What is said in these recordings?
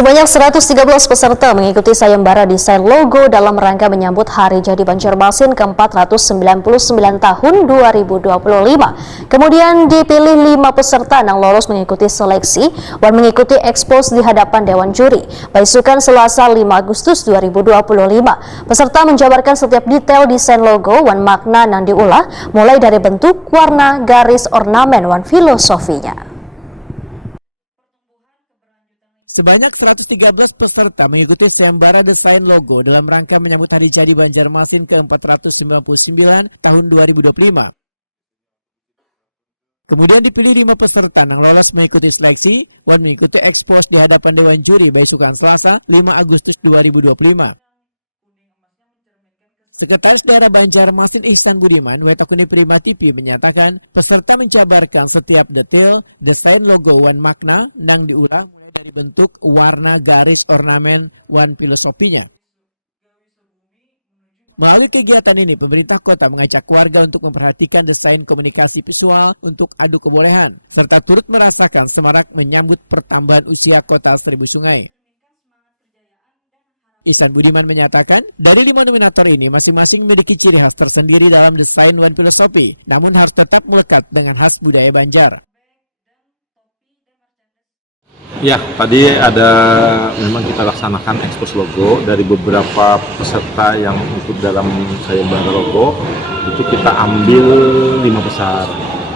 Sebanyak 113 peserta mengikuti sayembara desain logo dalam rangka menyambut Hari Jadi Banjarmasin ke-499 tahun 2025. Kemudian dipilih 5 peserta yang lolos mengikuti seleksi dan mengikuti ekspos di hadapan Dewan Juri. Besukan Selasa 5 Agustus 2025. Peserta menjabarkan setiap detail desain logo dan makna yang diulah, mulai dari bentuk, warna, garis, ornamen, dan filosofinya. Sebanyak 113 peserta mengikuti sayembara desain logo dalam rangka menyambut Hari Jadi Banjarmasin ke-499 tahun 2025. Kemudian dipilih 5 peserta yang lolos mengikuti seleksi dan mengikuti ekspos di hadapan Dewan Juri besukan Selasa 5 Agustus 2025. Sekretaris Daerah Banjarmasin Ihsan Budiman, Wetakuni Prima TV menyatakan peserta menjabarkan setiap detail desain logo dan makna yang diulah mulai dari bentuk, warna, garis, ornamen, dan filosofinya. Melalui kegiatan ini, pemerintah kota mengajak warga untuk memperhatikan desain komunikasi visual untuk adu kebolehan, serta turut merasakan semarak menyambut pertambahan usia kota Seribu Sungai. Ihsan Budiman menyatakan, dari 5 nominator ini masing-masing memiliki ciri khas tersendiri dalam desain dan filosofi, namun harus tetap melekat dengan khas budaya Banjar. Ya, tadi memang kita laksanakan ekspos logo dari beberapa peserta yang ikut dalam sayembara logo, itu kita ambil 5 besar.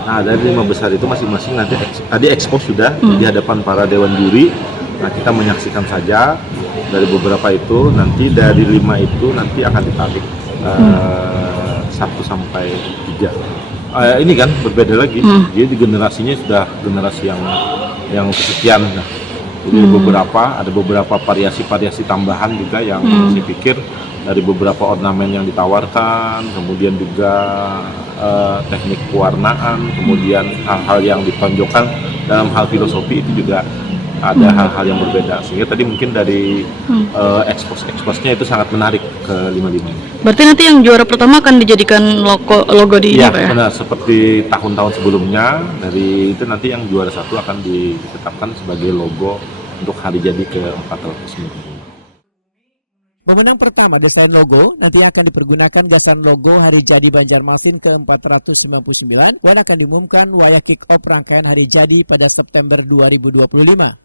Nah, dari 5 besar itu masing-masing nanti tadi ekspos sudah di hadapan para Dewan Juri. Nah, kita menyaksikan saja dari beberapa itu, nanti dari 5 itu nanti akan ditarik 1 sampai 3. Ini kan berbeda lagi, jadi generasinya sudah generasi yang kesekian. Nah, jadi ada beberapa variasi tambahan juga yang saya pikir dari beberapa ornamen yang ditawarkan, kemudian juga teknik pewarnaan, kemudian hal-hal yang ditonjolkan dalam hal filosofi itu juga ada hal-hal yang berbeda, sehingga tadi mungkin dari eksposnya itu sangat menarik ke 5-5. Berarti nanti yang juara pertama akan dijadikan logo di ya? Ya, benar, seperti tahun-tahun sebelumnya. Dari itu nanti yang juara 1 akan ditetapkan sebagai logo untuk Hari Jadi ke-499. Pemenang pertama desain logo nanti akan dipergunakan gasan logo Hari Jadi Banjarmasin ke-499 dan akan diumumkan waya kick-off rangkaian Hari Jadi pada September 2025.